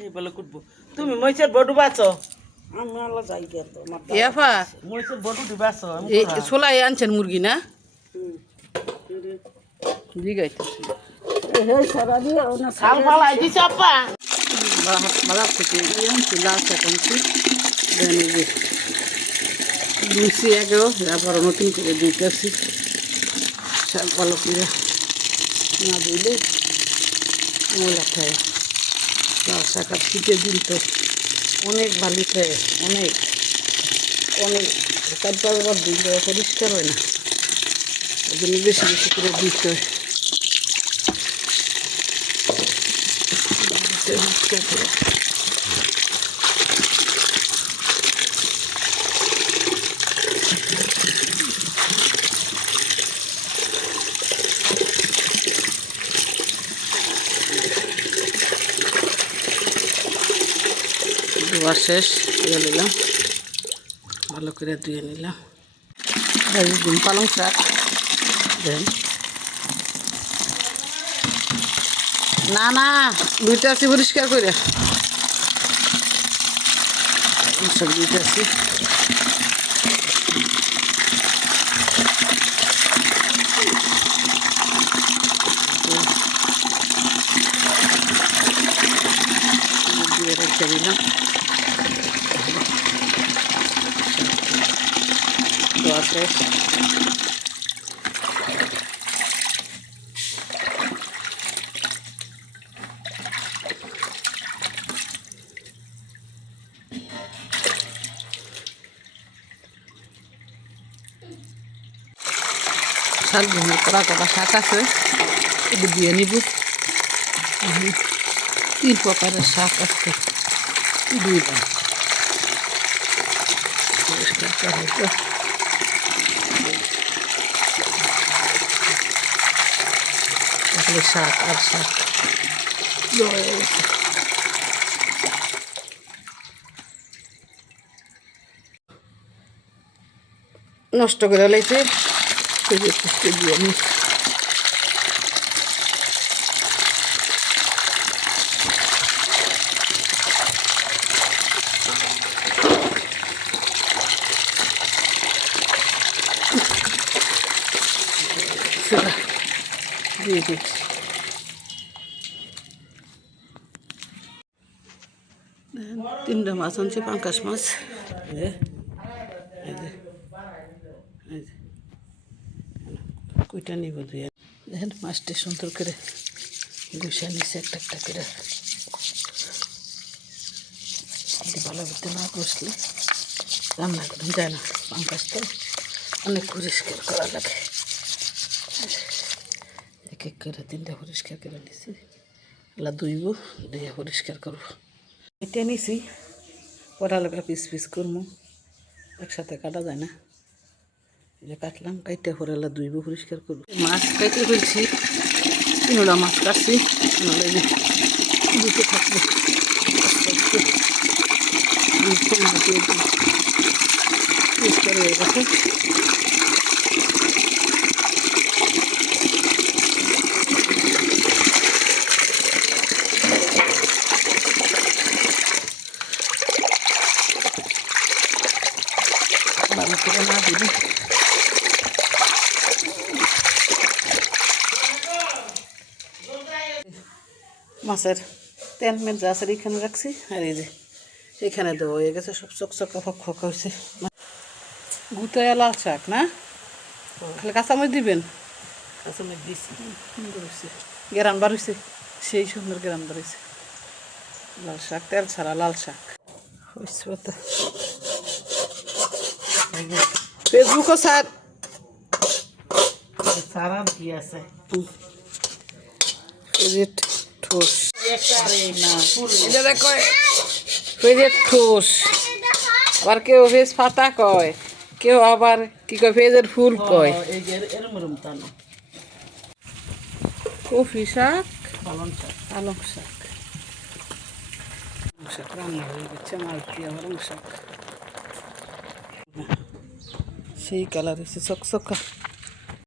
এই বলে কুটবো তুমি মইছের বডু বাছো আমি আলো যাই গে তো এফা মইছের বডু দিবাছো এই ছোলাই আনছেন মুরগি না জিগাইতেছি এই সারা দিয়ে ওনা খাল ফালাই দিছ আপা বাজার থেকে আনছি লাল শাক আনছি দুইছি আগেও আবার নতুন করে দিতেছি শাক ভালো করে না দিলে ময়লা খায় লাল শাক আর শীতের দিন তো অনেক ভালো খায় অনেক অনেক তারপর দিলে পরিষ্কার হয় না ওই জন্য বেশি বেশি করে দিতে হয় পরিষ্কার করে ধোয়া শেষ ধুয়ে নিলাম ভালো করে ধুয়ে নিলাম একদম পালং শাক দেন না না দুইটা আছি পরিষ্কার করে সব দুইটা আছি দিয়ে রেখে দিলাম ধোয়া শেষ শাক ধুয়ে কড়া কড়া শাক আছে এগুলো দিয়ে নিব তিন প্রকারের শাক আছে দুইটা পরিষ্কার করে তো তাহলে শাক আর শাক নষ্ট করে লাইছে দিয়ে নি দিয়ে দিচ্ছি তিনটা মাছ আনছি পাঙ্কাশ মাছ কুইটা নিব দিয়ে দেখেন মাছটা সুন্দর করে গুছিয়ে নিচ্ছে একটা একটা করে ভালো করতে না কষলে রান্না করা যায় না পাঙ্কাশ তো অনেক পরিষ্কার করা লাগে এক এক করে তিনটা পরিষ্কার করে নিছি এলা ধুইব ধুয়ে পরিষ্কার করবো এটা নিছি পড়ালেখা পিস পিস করবো একসাথে কাটা যায় না যে কাটলাম কাইটে পরেলা ধুইব পরিষ্কার করবো মাছ কাইটে ফেলছি তিনটা মাছ কাটছি দুটো থাকবে পরিষ্কার হয়ে গেছে ভালো করে না দিবি মাছের তেল মেল যা আছে এখানে রাখছি আর এই যে এখানে দেবো হয়ে গেছে সব চকচকা ফক হয়েছে গুতায় লাল শাক না খালি কাঁচামরিচ দিবেন কাঁচামরিচ দিছি সুন্দর হয়েছে গেরান বার হয়েছে সেই সুন্দর গেরান বার হয়েছে লাল শাক তেল ছাড়া লাল শাক হয়েছে পাতা ফেসবুকও স্যার সারা কি আছে ফেজেট ঠোস না এটা দেখো ফেজের ঠোস আবার কেউ ফেজ পাতা কয় কেউ আবার কি কয় ফেজের ফুল কয় এই যে এরম তা না কফি শাক পালং শাক পালং শাক শাক রান্না হয়ে গেছে মাছ দিয়ে পালং শাক সেই কালার হচ্ছে চকচকা